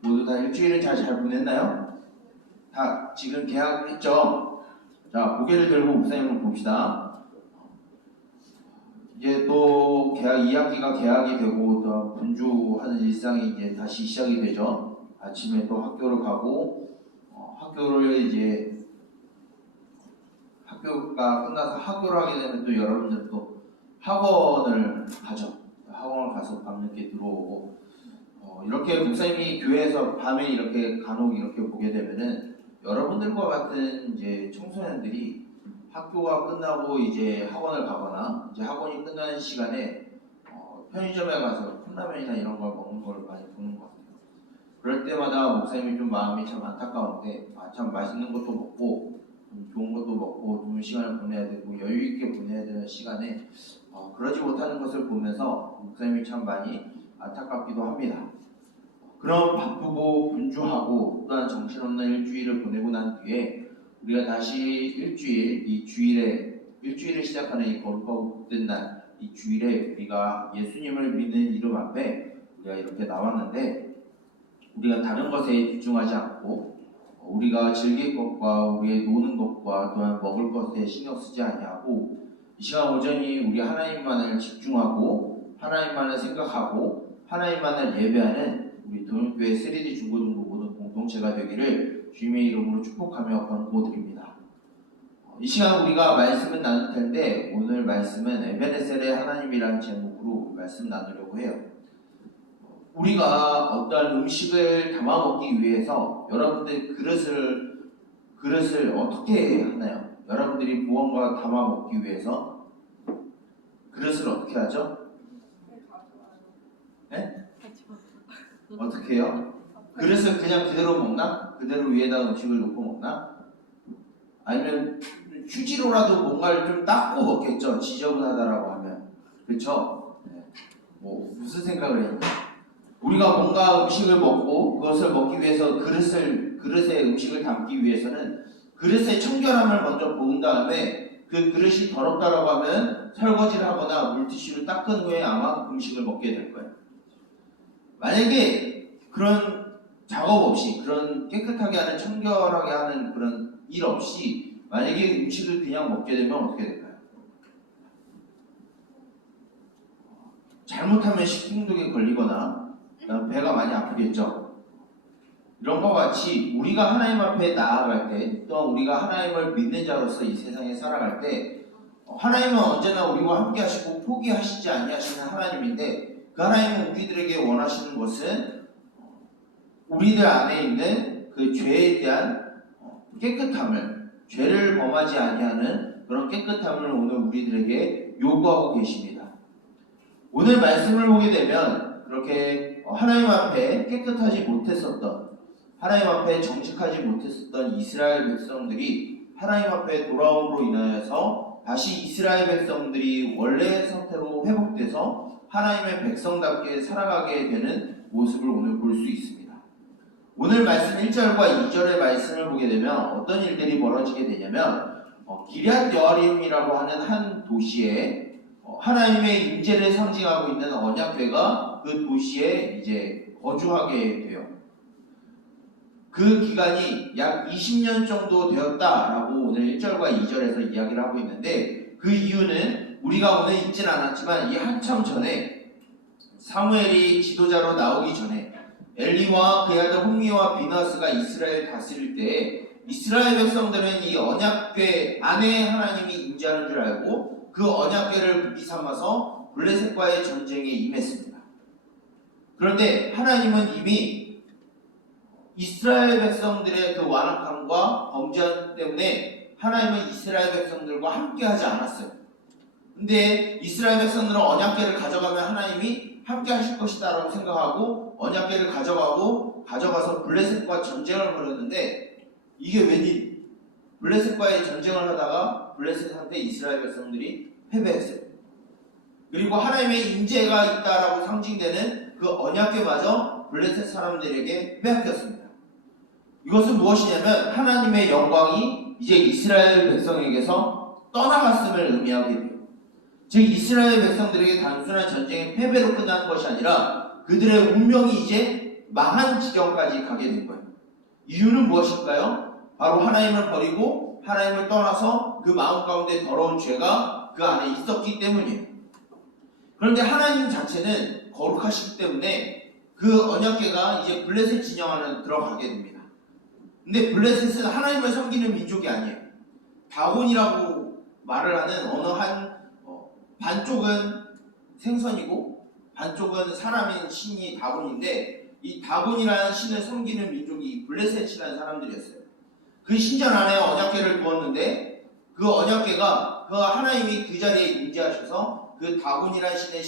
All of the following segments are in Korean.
모두 다 일주일을 잘 보냈나요? 다 지금 개학했죠? 자, 고개를 들고 목사님을 봅시다. 이제 또 개학 2학기가 개학이 되고 또 분주하는 일상이 이제 다시 시작이 되죠. 아침에 또 학교를 가고 학교를 이제 학교가 끝나서 학교를 하게 되면 또 여러분들 또 학원을 가죠. 학원을 가서 밤늦게 들어오고 이렇게 목사님이 교회에서 밤에 이렇게 간혹 이렇게 보게 되면은 여러분들과 같은 이제 청소년들이 학교가 끝나고 이제 학원을 가거나 이제 학원이 끝나는 시간에 편의점에 가서 컵라면이나 이런 걸 먹는 걸 많이 보는 것 같아요. 그럴 때마다 목사님이 좀 마음이 참 안타까운데 참 맛있는 것도 먹고 좋은 것도 먹고 좋은 시간을 보내야 되고 여유 있게 보내야 되는 시간에 그러지 못하는 것을 보면서 목사님이 참 많이 안타깝기도 합니다. 그럼 바쁘고 분주하고 또한 정신없는 일주일을 보내고 난 뒤에 우리가 다시 일주일을 시작하는 이 거룩하고 복된 날, 이 주일에 우리가 예수님을 믿는 이름 앞에 우리가 이렇게 나왔는데 우리가 다른 것에 집중하지 않고 우리가 즐길 것과 우리의 노는 것과 또한 먹을 것에 신경 쓰지 아니하고 이 시간 오전히 우리 하나님만을 집중하고 하나님만을 생각하고 하나님만을 예배하는 우리 도움교회 3D 중고등부 모든 공동체가 되기를 주님의 이름으로 축복하며 권고드립니다. 이 시간 우리가 말씀을 나눌 텐데 오늘 말씀은 에베네셀의 하나님이라는 제목으로 말씀 나누려고 해요. 우리가 어떤 음식을 담아 먹기 위해서 여러분들 그릇을 어떻게 하나요? 여러분들이 무언가 담아 먹기 위해서 그릇을 어떻게 하죠? 네? 어떻게 해요? 그릇을 그냥 그대로 먹나? 그대로 위에다 음식을 놓고 먹나? 아니면 휴지로라도 뭔가를 좀 닦고 먹겠죠? 지저분하다라고 하면. 그렇죠? 네. 무슨 생각을 해요? 우리가 뭔가 음식을 먹고 그것을 먹기 위해서 그릇에 음식을 담기 위해서는 그릇의 청결함을 먼저 본 다음에 그 그릇이 더럽다라고 하면 설거지를 하거나 물티슈로 닦은 후에 아마 음식을 먹게 될 거예요. 만약에 그런 작업 없이 그런 깨끗하게 하는 청결하게 하는 그런 일 없이 만약에 음식을 그냥 먹게 되면 어떻게 될까요? 잘못하면 식중독에 걸리거나 배가 많이 아프겠죠. 이런 것 같이 우리가 하나님 앞에 나아갈 때 또 우리가 하나님을 믿는 자로서 이 세상에 살아갈 때 하나님은 언제나 우리와 함께 하시고 포기하시지 아니하시는 하나님인데 그 하나님은 우리들에게 원하시는 것은 우리들 안에 있는 그 죄에 대한 깨끗함을 죄를 범하지 아니하는 그런 깨끗함을 오늘 우리들에게 요구하고 계십니다. 오늘 말씀을 보게 되면 그렇게 하나님 앞에 깨끗하지 못했었던 하나님 앞에 정직하지 못했었던 이스라엘 백성들이 하나님 앞에 돌아옴으로 인하여서 다시 이스라엘 백성들이 원래의 상태로 회복돼서 하나님의 백성답게 살아가게 되는 모습을 오늘 볼 수 있습니다. 오늘 말씀 1절과 2절의 말씀을 보게 되면 어떤 일들이 벌어지게 되냐면 기럇 여아림이라고 하는 한 도시에 하나님의 임재를 상징하고 있는 언약궤가 그 도시에 이제 거주하게 돼요. 그 기간이 약 20년 정도 되었다라고 오늘 1절과 2절에서 이야기를 하고 있는데 그 이유는 우리가 오늘 읽진 않았지만 이 한참 전에 사무엘이 지도자로 나오기 전에 엘리와 그의 아들 홍미와 비나스가 이스라엘 다스릴 때 이스라엘 백성들은 이 언약궤 안에 하나님이 임재하는 줄 알고 그 언약궤를 무기 삼아서 블레셋과의 전쟁에 임했습니다. 그런데 하나님은 이미 이스라엘 백성들의 그 완악함과 범죄함 때문에 하나님은 이스라엘 백성들과 함께 하지 않았어요. 근데 이스라엘 백성들은 언약궤를 가져가면 하나님이 함께 하실 것이다 라고 생각하고 언약궤를 가져가서 블레셋과 전쟁을 벌였는데 이게 웬일? 블레셋과의 전쟁을 하다가 블레셋한테 이스라엘 백성들이 패배했어요. 그리고 하나님의 임재가 있다라고 상징되는 그 언약궤마저 블레셋 사람들에게 빼앗겼습니다. 이것은 무엇이냐면 하나님의 영광이 이제 이스라엘 백성에게서 떠나갔음을 의미하게 돼요. 즉 이스라엘 백성들에게 단순한 전쟁의 패배로 끝난 것이 아니라 그들의 운명이 이제 망한 지경까지 가게 된 거예요. 이유는 무엇일까요? 바로 하나님을 버리고 하나님을 떠나서 그 마음 가운데 더러운 죄가 그 안에 있었기 때문이에요. 그런데 하나님 자체는 거룩하시기 때문에 그 언약궤가 이제 블레셋 진영 안에 들어가게 됩니다. 근데 블레셋은 하나님을 섬기는 민족이 아니에요. 다곤이라고 말을 하는 어느 한 반쪽은 생선이고 반쪽은 사람인 신이 다곤인데, 이 다곤이라는 신을 섬기는 민족이 블레셋이라는 사람들이었어요. 그 신전 안에 언약궤를 두었는데 그 언약궤가 그 하나님이 그 자리에 임재하셔서 그 다곤이라는 신의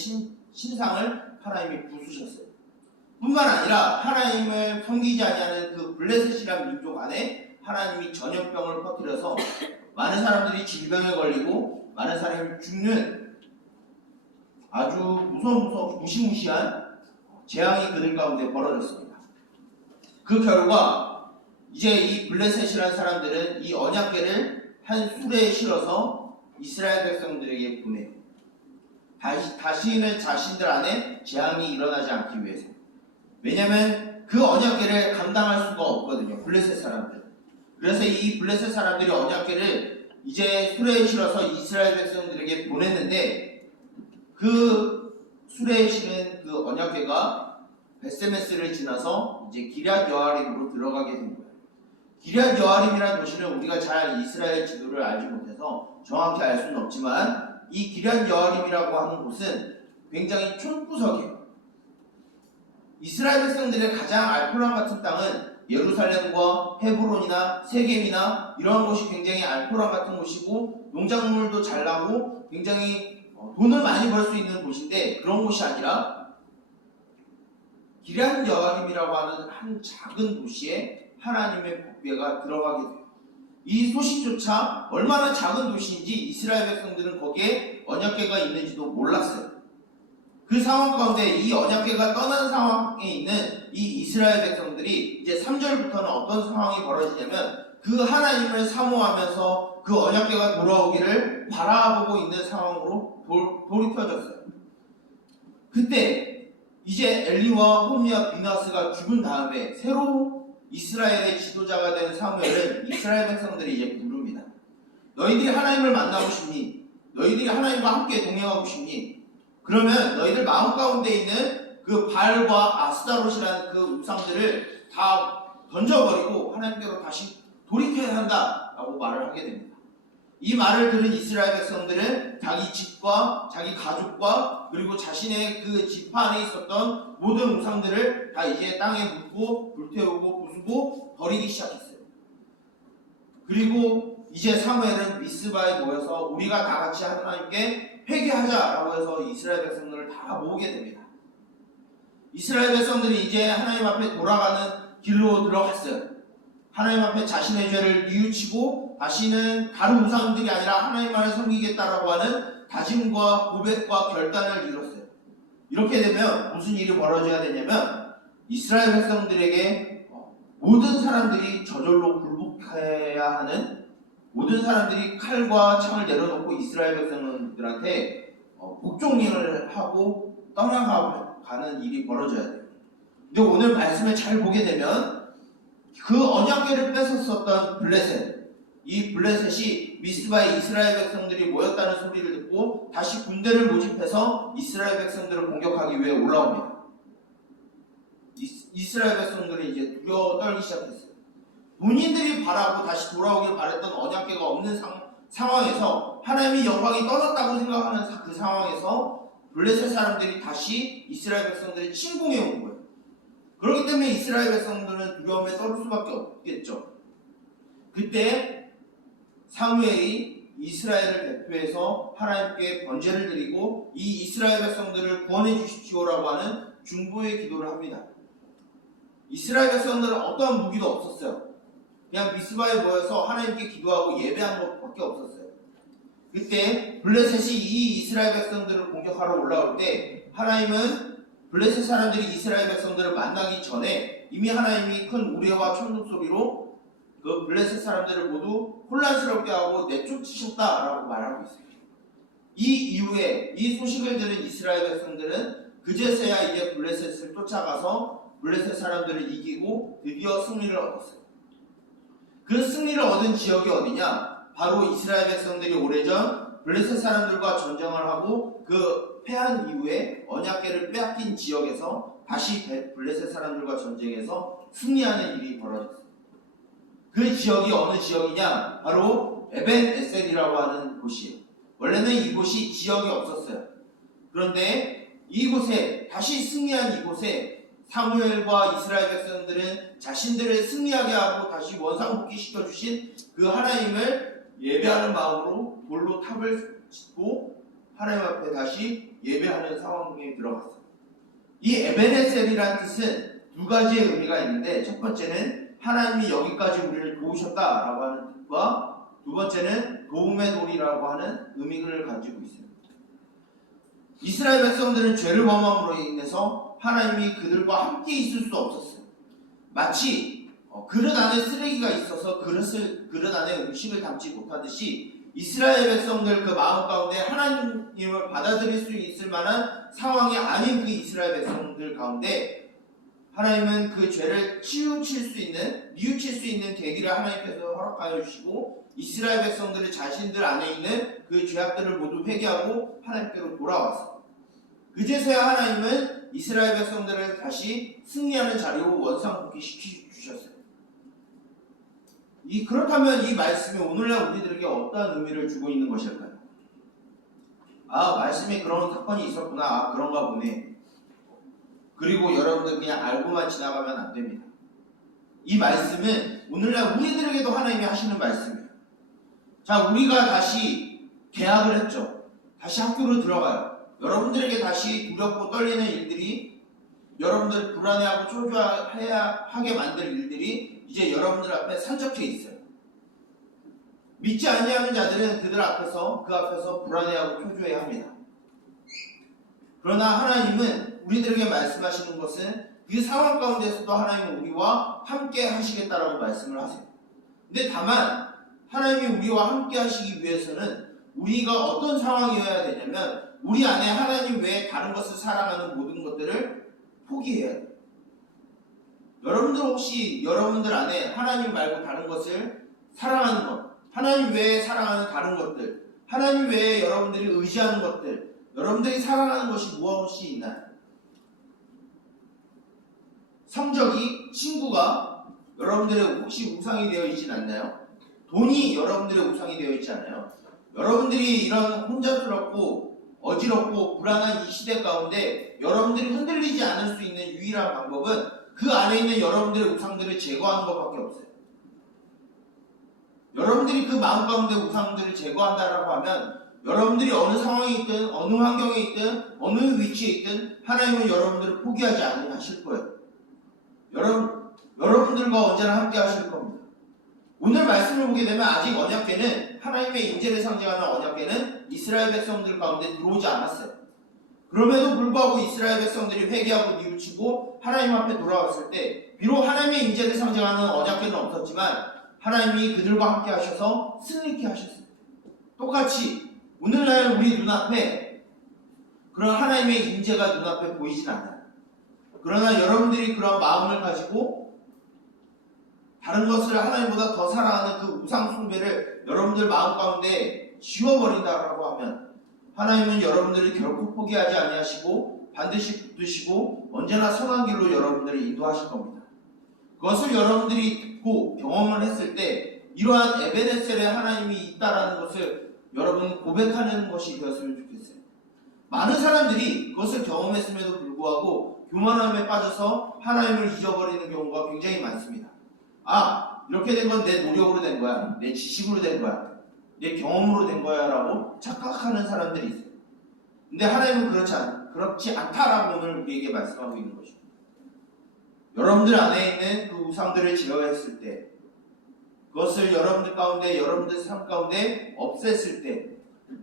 신상을 하나님이 부수셨어요. 뿐만 아니라 하나님을 섬기지 아니하는 그 블레셋이라는 민족 안에 하나님이 전염병을 퍼뜨려서 많은 사람들이 질병에 걸리고 많은 사람이 죽는 아주 무시무시한 재앙이 그들 가운데 벌어졌습니다. 그 결과 이제 이 블레셋이라는 사람들은 이 언약궤를 한 수레에 실어서 이스라엘 백성들에게 보내요. 다시는 자신들 안에 재앙이 일어나지 않기 위해서. 왜냐하면 그 언약궤를 감당할 수가 없거든요, 블레셋 사람들. 그래서 이 블레셋 사람들이 언약궤를 이제 수레에 실어서 이스라엘 백성들에게 보냈는데, 그 수레에 실은 그 언약궤가 베세메스를 지나서 이제 기럇 여아림으로 들어가게 된 거예요. 기럇 여아림이라는 도시는 우리가 잘 이스라엘 지도를 알지 못해서 정확히 알 수는 없지만, 이 기럇 여아림이라고 하는 곳은 굉장히 촌구석이에요. 이스라엘 백성들의 가장 알토란 같은 땅은 예루살렘과 헤브론이나 세겜이나 이러한 곳이 굉장히 알토란 같은 곳이고 농작물도 잘 나고 굉장히 돈을 많이 벌 수 있는 곳인데, 그런 곳이 아니라 기럇 여아림이라고 하는 한 작은 도시에 하나님의 법궤가 들어가게 돼요. 이 소식조차 얼마나 작은 도시인지 이스라엘 백성들은 거기에 언약궤가 있는지도 몰랐어요. 그 상황 가운데 이 언약궤가 떠난 상황에 있는 이 이스라엘 백성들이 이제 3절부터는 어떤 상황이 벌어지냐면, 그 하나님을 사모하면서 그 언약궤가 돌아오기를 바라보고 있는 상황으로 돌이켜졌어요. 그때 이제 엘리와 홈리와 비나스가 죽은 다음에 새로 이스라엘의 지도자가 된 사무엘은 이스라엘 백성들이 이제 부릅니다. 너희들이 하나님을 만나고 싶니? 너희들이 하나님과 함께 동행하고 싶니? 그러면 너희들 마음 가운데 있는 그 바알과 아스타롯이라는 그 우상들을 다 던져버리고 하나님께로 다시 돌이켜야 한다라고 말을 하게 됩니다. 이 말을 들은 이스라엘 백성들은 자기 집과 자기 가족과 그리고 자신의 그 지파 안에 있었던 모든 우상들을 다 이제 땅에 묻고 불태우고 부수고 버리기 시작했어요. 그리고 이제 사무엘은 미스바에 모여서 우리가 다 같이 하나님께 회개하자라고 해서 이스라엘 백성들을 다 모으게 됩니다. 이스라엘 백성들이 이제 하나님 앞에 돌아가는 길로 들어갔어요. 하나님 앞에 자신의 죄를 뉘우치고 다시는 다른 우상들이 아니라 하나님만을 섬기겠다라고 하는 다짐과 고백과 결단을 이뤘어요. 이렇게 되면 무슨 일이 벌어져야 되냐면, 이스라엘 백성들에게 모든 사람들이 저절로 굴복해야 하는, 모든 사람들이 칼과 창을 내려놓고 이스라엘 백성들한테 복종을 하고 떠나가는 일이 벌어져야 돼요. 근데 오늘 말씀을 잘 보게 되면 그 언약궤를 뺏었었던 블레셋, 이 블레셋이 미스바에 이스라엘 백성들이 모였다는 소리를 듣고 다시 군대를 모집해서 이스라엘 백성들을 공격하기 위해 올라옵니다. 이스라엘 백성들이 이제 두려워 떨기 시작했어요. 본인들이 바라고 다시 돌아오길 바랬던 언약궤가 없는 상황에서, 하나님의 영광이 떠났다고 생각하는 그 상황에서 블레셋 사람들이 다시 이스라엘 백성들을 침공해 온 거예요. 그렇기 때문에 이스라엘 백성들은 두려움에 떨 수밖에 없겠죠. 그때 사무엘이 이스라엘을 대표해서 하나님께 번제를 드리고 이 이스라엘 백성들을 구원해 주십시오라고 하는 중보의 기도를 합니다. 이스라엘 백성들은 어떠한 무기도 없었어요. 그냥 미스바에 모여서 하나님께 기도하고 예배한 것밖에 없었어요. 그때 블레셋이 이 이스라엘 백성들을 공격하러 올라올 때 하나님은 블레셋 사람들이 이스라엘 백성들을 만나기 전에 이미 하나님이 큰 우레와 천둥 소리로 그 블레셋 사람들을 모두 혼란스럽게 하고 내쫓으셨다라고 말하고 있어요. 이 이후에 이 소식을 들은 이스라엘 백성들은 그제서야 이제 블레셋을 쫓아가서 블레셋 사람들을 이기고 드디어 승리를 얻었어요. 그 승리를 얻은 지역이 어디냐? 바로 이스라엘 백성들이 오래전 블레셋 사람들과 전쟁을 하고 그 패한 이후에 언약궤를 빼앗긴 지역에서 다시 블레셋 사람들과 전쟁해서 승리하는 일이 벌어졌어요. 그 지역이 어느 지역이냐? 바로 에벤 에셀이라고 하는 곳이에요. 원래는 이곳이 지역이 없었어요. 그런데 이곳에 다시 승리한 이곳에 사무엘과 이스라엘 백성들은 자신들을 승리하게 하고 다시 원상복귀시켜 주신 그 하나님을 예배하는 마음으로 돌로 탑을 짓고 하나님 앞에 다시 예배하는 상황에 들어갔어요. 이 에베네셀이라는 뜻은 두 가지의 의미가 있는데, 첫 번째는 하나님이 여기까지 우리를 도우셨다라고 하는 뜻과 두 번째는 도움의 돌이라고 하는 의미를 가지고 있어요. 이스라엘 백성들은 죄를 범함으로 인해서 하나님이 그들과 함께 있을 수 없었어요. 마치 그릇 안에 쓰레기가 있어서 그릇 안에 음식을 담지 못하듯이 이스라엘 백성들 그 마음 가운데 하나님을 받아들일 수 있을 만한 상황이 아닌 그 이스라엘 백성들 가운데 하나님은 그 죄를 뉘우칠 수 있는 계기를 하나님께서 허락하여 주시고 이스라엘 백성들이 자신들 안에 있는 그 죄악들을 모두 회개하고 하나님께로 돌아왔어요. 그제서야 하나님은 이스라엘 백성들을 다시 승리하는 자리로 원상복귀시켜 주셨어요. 그렇다면 이 말씀이 오늘날 우리들에게 어떠한 의미를 주고 있는 것일까요? 말씀에 그런 사건이 있었구나. 그런가 보네. 그리고 여러분들 그냥 알고만 지나가면 안 됩니다. 이 말씀은 오늘날 우리들에게도 하나님이 하시는 말씀이에요. 자, 우리가 다시 개학을 했죠. 다시 학교로 들어가요. 여러분들에게 다시 두렵고 떨리는 일들이, 여러분들 불안해하고 초조하게 만들 일들이 이제 여러분들 앞에 산적해 있어요. 믿지 아니하는 자들은 그 앞에서 불안해하고 초조해야 합니다. 그러나 하나님은 우리들에게 말씀하시는 것은 그 상황 가운데서도 하나님은 우리와 함께 하시겠다라고 말씀을 하세요. 근데 다만 하나님이 우리와 함께 하시기 위해서는 우리가 어떤 상황이어야 되냐면 우리 안에 하나님 외에 다른 것을 사랑하는 모든 것들을 포기해야 돼요. 여러분들 혹시 여러분들 안에 하나님 말고 다른 것을 사랑하는 것, 하나님 외에 사랑하는 다른 것들, 하나님 외에 여러분들이 의지하는 것들, 여러분들이 사랑하는 것이 무엇이 있나요? 성적이, 친구가 여러분들의 혹시 우상이 되어 있진 않나요? 돈이 여러분들의 우상이 되어 있지 않아요? 여러분들이 이런 혼자스럽고 어지럽고 불안한 이 시대 가운데 여러분들이 흔들리지 않을 수 있는 유일한 방법은 그 안에 있는 여러분들의 우상들을 제거하는 것밖에 없어요. 여러분들이 그 마음 가운데 우상들을 제거한다라고 하면 여러분들이 어느 상황에 있든 어느 환경에 있든 어느 위치에 있든 하나님은 여러분들을 포기하지 않으실 거예요. 여러분들과 언제나 함께 하실 겁니다. 오늘 말씀을 보게 되면 아직 언약궤는 하나님의 임재를 상징하는 언약궤는 이스라엘 백성들 가운데 들어오지 않았어요. 그럼에도 불구하고 이스라엘 백성들이 회개하고 뉘우치고 하나님 앞에 돌아왔을 때 비록 하나님의 임재를 상징하는 언약궤는 없었지만 하나님이 그들과 함께 하셔서 승리케 하셨어요. 똑같이 오늘날 우리 눈앞에 그런 하나님의 임재가 눈앞에 보이진 않아요. 그러나 여러분들이 그런 마음을 가지고 다른 것을 하나님보다 더 사랑하는 그 우상 숭배를 여러분들 마음 가운데 지워버린다라고 하면 하나님은 여러분들을 결코 포기하지 아니하시고 반드시 붙드시고 언제나 선한 길로 여러분들을 인도하실 겁니다. 그것을 여러분들이 듣고 경험을 했을 때 이러한 에베네셀에 하나님이 있다라는 것을 여러분 고백하는 것이 되었으면 좋겠어요. 많은 사람들이 그것을 경험했음에도 불구하고 교만함에 빠져서 하나님을 잊어버리는 경우가 굉장히 많습니다. 이렇게 된 건 내 노력으로 된 거야, 내 지식으로 된 거야, 내 경험으로 된 거야 라고 착각하는 사람들이 있어요. 근데 하나님은 그렇지 않다라고 오늘 우리에게 말씀하고 있는 것입니다. 여러분들 안에 있는 그 우상들을 제어했을 때, 그것을 여러분들 가운데, 여러분들 삶 가운데 없앴을 때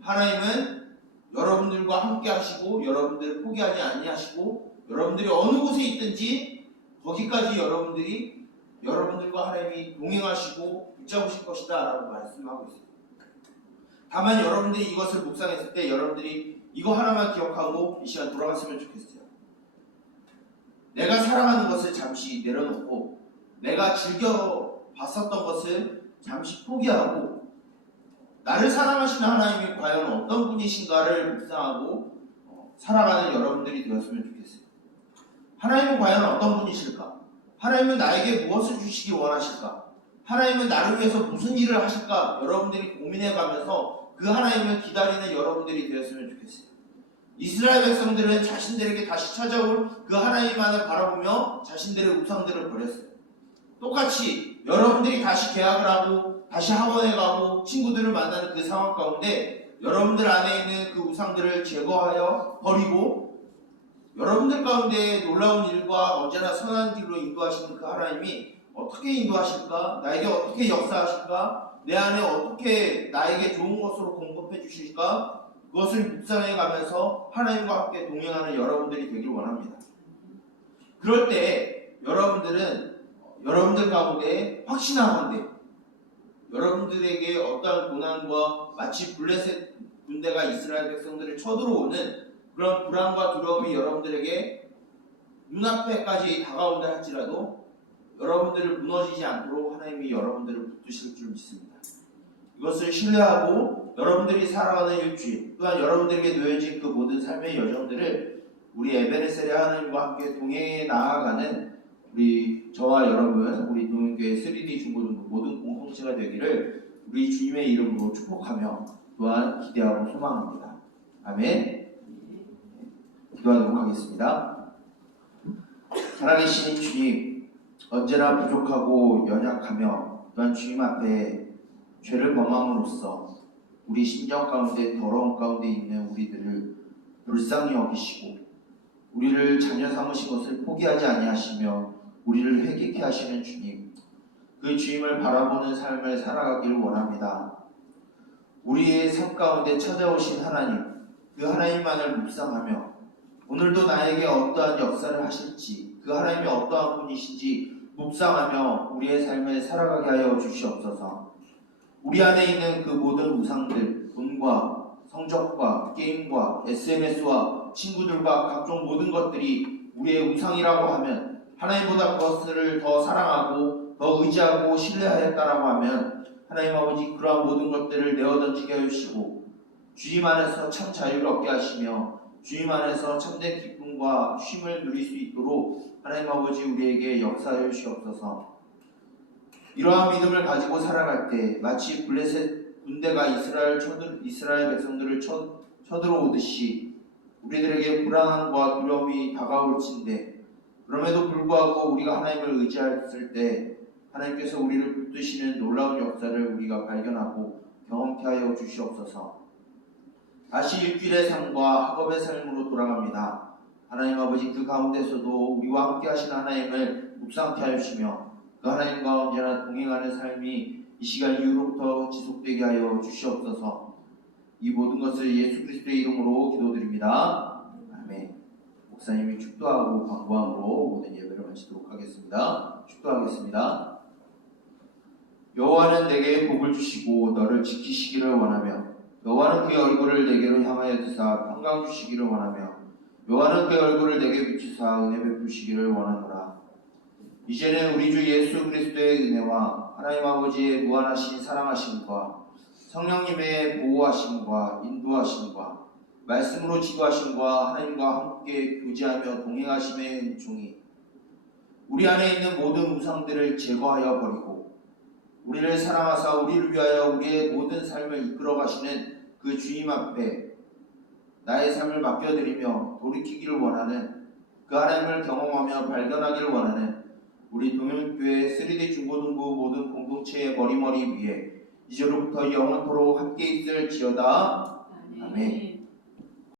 하나님은 여러분들과 함께 하시고 여러분들을 포기하지 아니하시고 여러분들이 어느 곳에 있든지 거기까지 여러분들과 하나님이 동행하시고 붙잡으실 것이다 라고 말씀하고 있습니다. 다만 여러분들이 이것을 묵상했을 때 여러분들이 이거 하나만 기억하고 이 시간 돌아갔으면 좋겠어요. 내가 사랑하는 것을 잠시 내려놓고 내가 즐겨 봤었던 것을 잠시 포기하고 나를 사랑하시는 하나님이 과연 어떤 분이신가를 묵상하고 살아가는 여러분들이 되었으면 좋겠어요. 하나님은 과연 어떤 분이실까? 하나님은 나에게 무엇을 주시기 원하실까? 하나님은 나를 위해서 무슨 일을 하실까? 여러분들이 고민해가면서 그 하나님을 기다리는 여러분들이 되었으면 좋겠어요. 이스라엘 백성들은 자신들에게 다시 찾아올 그 하나님만을 바라보며 자신들의 우상들을 버렸어요. 똑같이 여러분들이 다시 계약을 하고 다시 학원에 가고 친구들을 만나는 그 상황 가운데 여러분들 안에 있는 그 우상들을 제거하여 버리고 여러분들 가운데 놀라운 일과 언제나 선한 길로 인도하시는 그 하나님이 어떻게 인도하실까? 나에게 어떻게 역사하실까? 내 안에 어떻게 나에게 좋은 것으로 공급해 주실까? 그것을 묵상해 가면서 하나님과 함께 동행하는 여러분들이 되길 원합니다. 그럴 때 여러분들 가운데 확신하건대 여러분들에게 어떠한 고난과 마치 블레셋 군대가 이스라엘 백성들을 쳐들어오는 그런 불안과 두려움이 여러분들에게 눈앞에까지 다가온다 할지라도 여러분들을 무너지지 않도록 하나님이 여러분들을 붙드실 줄 믿습니다. 이것을 신뢰하고 여러분들이 살아가는 일주일 또한 여러분들에게 놓여진 그 모든 삶의 여정들을 우리 에베네셀의 하나님과 함께 동행해 나아가는 우리 저와 여러분 우리 동행교회 3D 중고등부 모든 공동체가 되기를 우리 주님의 이름으로 축복하며 또한 기대하고 소망합니다. 아멘. 기도하도록 하겠습니다. 살아계신 주님, 언제나 부족하고 연약하며 또한 주님 앞에 죄를 범함으로써 우리 심정 가운데 더러운 가운데 있는 우리들을 불쌍히 여기시고 우리를 자녀 삼으신 것을 포기하지 아니하시며 우리를 회개케 하시는 주님, 그 주님을 바라보는 삶을 살아가기를 원합니다. 우리의 삶 가운데 찾아오신 하나님, 그 하나님만을 묵상하며 오늘도 나에게 어떠한 역사를 하실지 그 하나님이 어떠한 분이신지 묵상하며 우리의 삶을 살아가게 하여 주시옵소서. 우리 안에 있는 그 모든 우상들, 돈과 성적과 게임과 SNS와 친구들과 각종 모든 것들이 우리의 우상이라고 하면 하나님보다 그것을 더 사랑하고 더 의지하고 신뢰하였다라고 하면 하나님 아버지 그러한 모든 것들을 내어던지게 하시고 주님 안에서 참 자유를 얻게 하시며 주님 안에서 참된 기쁨과 쉼을 누릴 수 있도록 하나님 아버지 우리에게 역사해 주시옵소서. 이러한 믿음을 가지고 살아갈 때 마치 블레셋 군대가 이스라엘 백성들을 쳐들어오듯이 우리들에게 불안함과 두려움이 다가올진데 그럼에도 불구하고 우리가 하나님을 의지했을 때 하나님께서 우리를 붙드시는 놀라운 역사를 우리가 발견하고 경험케 하여 주시옵소서. 다시 일주일의 삶과 학업의 삶으로 돌아갑니다. 하나님 아버지 그 가운데서도 우리와 함께 하시는 하나님을 묵상케 하시며 그 하나님과 언제나 동행하는 삶이 이 시간 이후로부터 지속되게 하여 주시옵소서. 이 모든 것을 예수 그리스도의 이름으로 기도드립니다. 아멘. 목사님이 축도하고 광고함으로 모든 예배를 마치도록 하겠습니다. 축도하겠습니다. 여호와는 내게 복을 주시고 너를 지키시기를 원하며 여호와는 그의 얼굴을 내게로 향하여 드사 평강 주시기를 원하며 여호와는 그의 얼굴을 내게 비추사 은혜 베푸시기를 원하노라. 이제는 우리 주 예수 그리스도의 은혜와 하나님 아버지의 무한하신 사랑하심과 성령님의 보호하심과 인도하심과 말씀으로 지도하심과 하나님과 함께 교제하며 동행하심의 은총이 우리 안에 있는 모든 우상들을 제거하여 버리고 우리를 사랑하사 우리를 위하여 우리의 모든 삶을 이끌어 가시는 그 주님 앞에 나의 삶을 맡겨드리며 돌이키기를 원하는 그 하나님을 경험하며 발견하기를 원하는 우리 동행교회 3D 중고등부 모든 공동체의 머리머리 위에 이제로부터 영원토록 함께 있을지어다. 아멘.